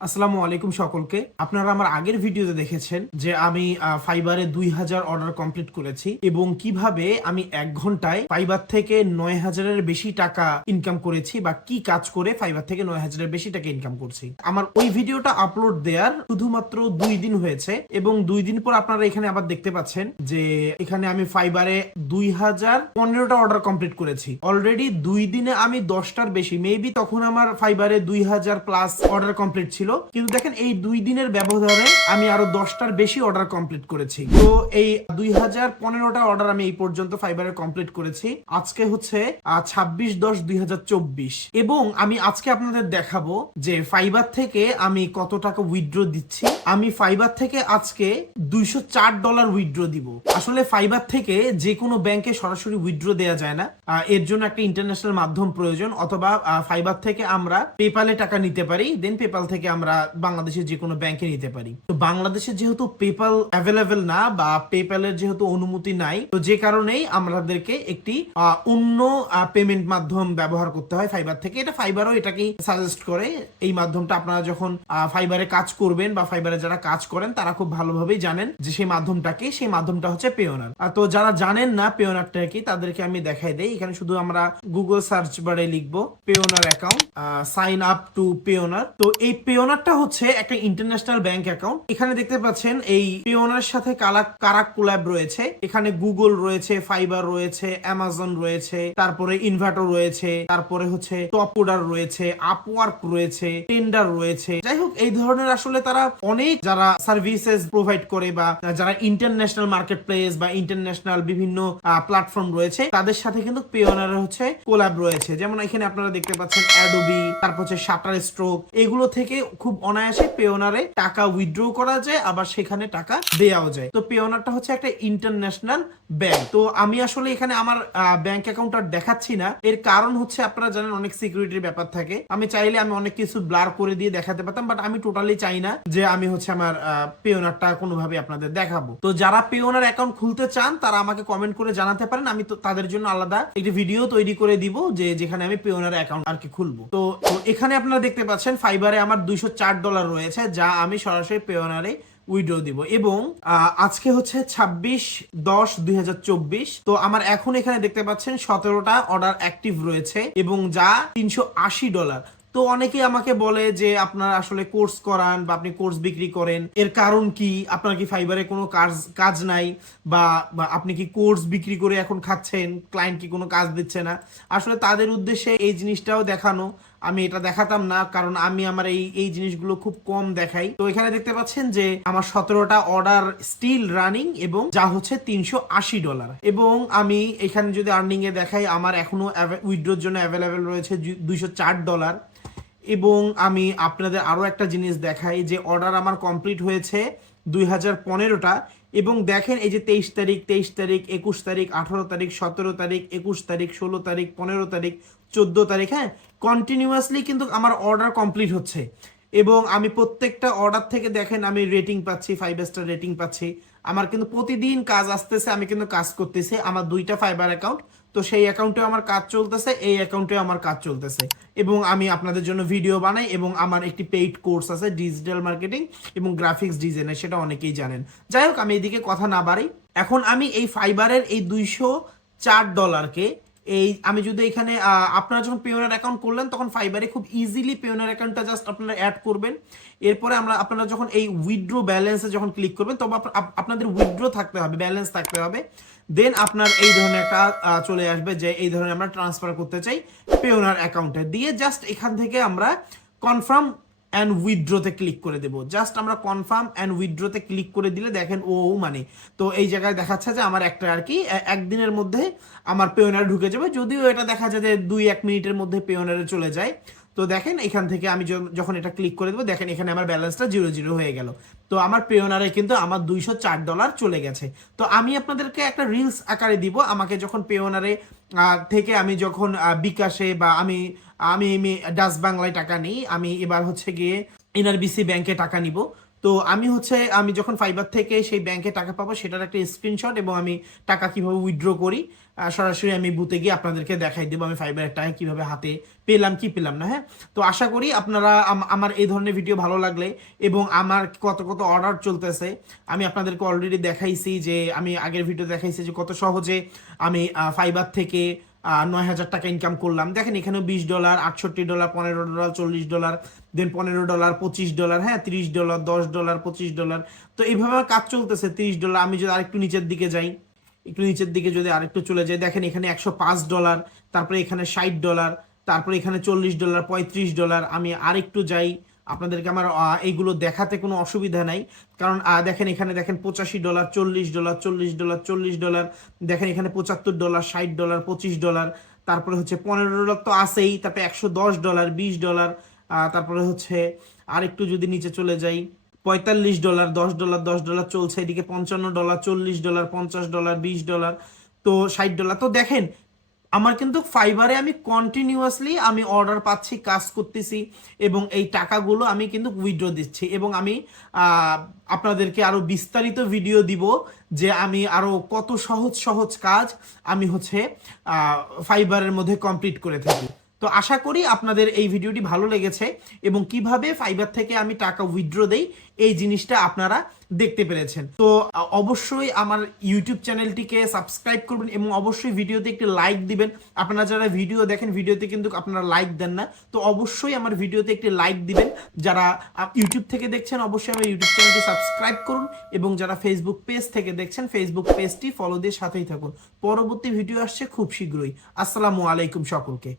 আসসালামু আলাইকুম সকলকে। আপনারা আমার আগের ভিডিওতে দেখেছেন যে আমি ফাইবারে 2000 অর্ডার কমপ্লিট করেছি এবং কিভাবে আমি 1 ঘন্টায় ফাইবার থেকে 9000 এর বেশি টাকা ইনকাম করেছি বা কি কাজ করে ফাইবার থেকে 9000 এর বেশি টাকা ইনকাম করছি। আমার ওই ভিডিওটা আপলোড দেওয়ার শুধুমাত্র 2 দিন হয়েছে এবং 2 দিন পর আপনারা এখানে আবার দেখতে পাচ্ছেন যে এখানে আমি ফাইবারে 2015টা অর্ডার কমপ্লিট করেছি। অলরেডি 2 দিনে আমি 10টার বেশি, মেবি তখন আমার ফাইবারে 2000 প্লাস অর্ডার কমপ্লিট ছিল, কিন্তু দেখেন এই 2 দিনের ব্যবধানে আমি আরো 10টার বেশি অর্ডার কমপ্লিট করেছি। তো এই 2015টা অর্ডার আমি এই পর্যন্ত ফাইবারে কমপ্লিট করেছি। আজকে হচ্ছে 26/10/2024 এবং আমি আজকে আপনাদের দেখাবো যে ফাইবার থেকে আমি কত টাকা উইথড্র দিচ্ছি। আমি ফাইবার থেকে আজকে $204 উইথড্র দিব। আসলে ফাইবার থেকে যে কোনো ব্যাংকে সরাসরি উইথড্র দেওয়া যায় না, এর জন্য একটা ইন্টারন্যাশনাল মাধ্যম প্রয়োজন, অথবা ফাইবার থেকে আমরা পেপালে টাকা নিতে পারি, দেন পেপাল থেকে আমরা বাংলাদেশের যে কোনো ব্যাংকে নিতে পারি। তো বাংলাদেশে যেহেতু পেপাল অ্যাভেলেবেল না বা পেপালের যেহেতু অনুমতি নাই, তো যে কারণেই আমাদেরকে একটি অন্য পেমেন্ট মাধ্যম ব্যবহার করতে হয় ফাইবার থেকে। এটা ফাইবারও এটাকেই সাজেস্ট করে। এই মাধ্যমটা আপনারা যখন ফাইবারে কাজ করবেন বা ফাইবারে যারা কাজ করেন তারা খুব ভালোভাবেই জানেন যে সেই মাধ্যমটাকে, সেই মাধ্যমটা হচ্ছে পেওনার। তো যারা জানেন না পেওনারটা কি, তাদেরকে আমি দেখাই দেই। এখানে শুধু আমরা গুগল সার্চ বারে লিখবো Payoneer account, sign up to Payoneer. তো এই পেওনারটা হচ্ছে একটা ইন্টারন্যাশনাল ব্যাংক অ্যাকাউন্ট। এখানে দেখতে পাচ্ছেন এই পেওনার সাথে কারা কোল্যাব রয়েছে। এখানে গুগল রয়েছে, ফাইবার রয়েছে, অ্যামাজন রয়েছে, তারপরে ইনভার্টর রয়েছে, তারপরে হচ্ছে টপ অর্ডার রয়েছে, আপওয়ার্ক রয়েছে, টেন্ডার রয়েছে। যাই হোক, এই ধরনের আসলে তারা অনেক যারা সার্ভিসেস প্রোভাইড করে বা যারা ইন্টারন্যাশনাল মার্কেট প্লেস বা ইন্টারন্যাশনাল বিভিন্ন প্ল্যাটফর্ম রয়েছে, তাদের সাথে কিন্তু পেওনার হচ্ছে কোল্যাব রয়েছে। যেমন এখানে আপনারা দেখতে পাচ্ছেন অ্যাডোবি, তারপর হচ্ছে শাটার স্ট্রোক, এগুলো থেকে খুব অনায়াসে পেওনারে টাকা উইথড্র করা যায়, আবার সেখানে টাকা দেওয়াও যায়। তো পেওনারটা হচ্ছে একটা ইন্টারন্যাশনাল ব্যাংক। তো আমি আসলে এখানে আমার ব্যাংক অ্যাকাউন্ট আর দেখাচ্ছি না, এর কারণ হচ্ছে আপনারা জানেন অনেক সিকিউরিটির ব্যাপার থাকে। আমি চাইলে আমি অনেক কিছু ব্লার করে দিয়ে দেখাতে পারতাম, বাট আমি টোটালি চাই না যে আমি হচ্ছে আমার পেওনারটা কোনোভাবে আপনাদের দেখাবো। তো যারা পেওনার অ্যাকাউন্ট খুলতে চান তারা আমাকে কমেন্ট করে জানাতে পারেন, আমি তো তাদের জন্য আলাদা একটি ভিডিও তৈরি করে দিব যে যেখানে আমি পেওনার অ্যাকাউন্ট আর কি খুলবো। তো এখানে আপনারা দেখতে পাচ্ছেন ফাইবারে আমার $204 রয়েছে, যা আমি সরাসরি পেওনারে উইথড্র দিব। এবং আজকে হচ্ছে 26/10/2024। তো আমার এখন এখানে দেখতে পাচ্ছেন 17টা অর্ডার অ্যাক্টিভ রয়েছে এবং যা $380। তো অনেকেই আমাকে বলে যে আপনারা আসলে কোর্স করান বা আপনি কোর্স বিক্রি করেন, এর কারণ কি? আপনার কি ফাইবারে কোনো কাজ নাই বা আপনি কি কোর্স বিক্রি করে এখন খাচ্ছেন, ক্লায়েন্ট কি কোনো কাজ দিচ্ছে না? আসলে তাদের উদ্দেশ্যে এই জিনিসটাও দেখানো। আমি এটা দেখাতাম না, কারণ আমি আমার এই জিনিসগুলো খুব কম দেখাই। তো এখানে দেখতে পাচ্ছেন যে আমার 17টা অর্ডার স্টিল রানিং এবং যা হচ্ছে $380। এবং আমি এখানে যদি আর্নিং এ দেখাই, আমার এখনো উইথড্রোর জন্য অ্যাভেলেবেল রয়েছে $204। এবং আমি আপনাদের আরো একটা জিনিস দেখাই যে অর্ডার আমার কমপ্লিট হয়েছে 2015টা। এবং দেখেন এই যে 23 তারিখ, 21 তারিখ, 21 তারিখ, 18 তারিখ, 17 তারিখ, 21 তারিখ, 16 তারিখ, 15 তারিখ, 14 তারিখ, হ্যাঁ, কন্টিনিউয়াসলি কিন্তু আমার অর্ডার কমপ্লিট হচ্ছে। এবং আমি প্রত্যেকটা অর্ডার থেকে দেখেন আমি রেটিং পাচ্ছি, 5 স্টার রেটিং পাচ্ছি। আমার কিন্তু প্রতিদিন কাজ আসতেছে, আমি কিন্তু কাজ করতেছি। আমার 2টা ফাইবার অ্যাকাউন্ট, তো সেই অ্যাকাউন্টে আমার কাজ চলতেছে, এই অ্যাকাউন্টে আমার কাজ চলতেছে। এবং আমি আপনাদের জন্য ভিডিও বানাই এবং আমার একটি পেইড কোর্স আছে ডিজিটাল মার্কেটিং এবং গ্রাফিক্স ডিজাইনের, সেটা অনেকেই জানেন। যাই হোক, আমি এদিকে কথা না বাড়াই, এখন আমি এই ফাইবারের এই $204কে আমি যদি এখানে আপনারা যখন পেওনার অ্যাকাউন্ট করলেন তখন ফাইবারে খুব ইজিলি পেওনার অ্যাকাউন্টটা জাস্ট আপনারা অ্যাড করবেন। এরপরে আপনারা যখন এই উইথড্র ব্যালেন্সে যখন ক্লিক করবেন, তবে আপনাদের উইথড্র থাকতে হবে, ব্যালেন্স থাকতে হবে। দেন আপনার এই ধরনের একটা চলে আসবে যে এই ধরনের আমরা ট্রান্সফার করতে চাই পেওনার অ্যাকাউন্টে, দিয়ে জাস্ট এখান থেকে আমরা কনফার্ম অ্যান্ড উইথড্রোতে ক্লিক করে দেবো। জাস্ট আমরা কনফার্ম অ্যান্ড উইথড্রোতে ক্লিক করে দিলে দেখেন মানে তো এই জায়গায় দেখাচ্ছে যে আমার একটা আর কি একদিনের মধ্যে আমার পেওনারে ঢুকে যাবে। যদিও এটা দেখা যায় যে 2-1 মিনিটের মধ্যে পেওনারে চলে যায়। তো দেখেন এখান থেকে আমি যখন এটা ক্লিক করে দেবো, দেখেন এখানে আমার ব্যালেন্সটা 0 হয়ে গেল। তো আমার পেওনারে কিন্তু আমার $204 চলে গেছে। তো আমি আপনাদেরকে একটা রিলস আকারে দিব, আমাকে যখন পেওনারে থেকে আমি যখন বিকাশে বা আমি ডাচ বাংলায় টাকা নিই, আমি এবার হচ্ছে গিয়ে এনআরবিসি ব্যাংকে টাকা নিব। তো আমি যখন ফাইবার থেকে সেই ব্যাংকে টাকা পাবো সেটার একটা স্ক্রিনশট এবং আমি টাকা কিভাবে উইথড্র করি সরাসরি আমি বুথে গিয়ে আপনাদেরকে দেখাই দেবো আমি ফাইবারের টাকা কিভাবে হাতে পেলাম কি পেলাম না। হ্যাঁ, তো আশা করি আপনারা আমার এই ধরনের ভিডিও ভালো লাগলে এবং আমার কত কত অর্ডার চলতেছে আমি আপনাদেরকে অলরেডি দেখাইছি, যে আমি আগের ভিডিও দেখাইছি যে কত সহজে আমি ফাইবার থেকে 9,000 টাকা ইনকাম করলাম। দেখেন এখানেও $20, $68, $15, $40, দেন $15, $25, হ্যাঁ $30, $10, $25। তো এইভাবে আমার কাজ চলতেছে। $30, আমি যদি আরেকটু নিচের দিকে যাই, একটু নিচের দিকে যদি আরেকটু চলে যাই, দেখেন এখানে $105, তারপরে এখানে $60, তারপরে এখানে $40, $35। আমি আরেকটু যাই, আপনাদেরকে আমার এইগুলো দেখাতে কোনো অসুবিধা নাই, কারণ দেখেন এখানে দেখেন $85, $40, $40, $40, দেখেন এখানে $75, $60, $25, তারপরে হচ্ছে $15 তো আছেই, তারপরে $110, $20, তারপরে হচ্ছে আরেকটু যদি নিচে চলে যাই $45, $10, $10 চলছে, এদিকে $55, $40, $50, $20, তো $60। তো দেখেন আমার কিন্তু ফাইবারে আমি কন্টিনিউয়াসলি আমি অর্ডার পাচ্ছি, কাজ করতেছি এবং এই টাকাগুলো আমি কিন্তু উইথড্র দিচ্ছি এবং আমি আপনাদেরকে আরো বিস্তারিত ভিডিও দিব যে আমি আরো কত সহজ সহজ কাজ আমি ফাইবারের মধ্যে কমপ্লিট করে থাকি। তো আশা করি আপনাদের এই ভিডিওটি ভালো লেগেছে এবং কিভাবে ফাইবার থেকে আমি টাকা উইথড্র দেই এই জিনিসটা আপনারা দেখতে পেরেছেন। তো অবশ্যই আমার ইউটিউব চ্যানেলটিকে সাবস্ক্রাইব করবেন এবং অবশ্যই ভিডিওতে একটি লাইক দিবেন। আপনারা যারা ভিডিও দেখেন ভিডিওতে কিন্তু আপনারা লাইক দেন না, তো অবশ্যই আমার ভিডিওতে একটি লাইক দিবেন। যারা ইউটিউব থেকে দেখছেন অবশ্যই আমার ইউটিউব চ্যানেলটি সাবস্ক্রাইব করুন এবং যারা ফেসবুক পেজ থেকে দেখছেন ফেসবুক পেজটি ফলো দিয়ে সাথেই থাকুন। পরবর্তী ভিডিও আসছে খুব শীঘ্রই। আসসালামু আলাইকুম সকলকে।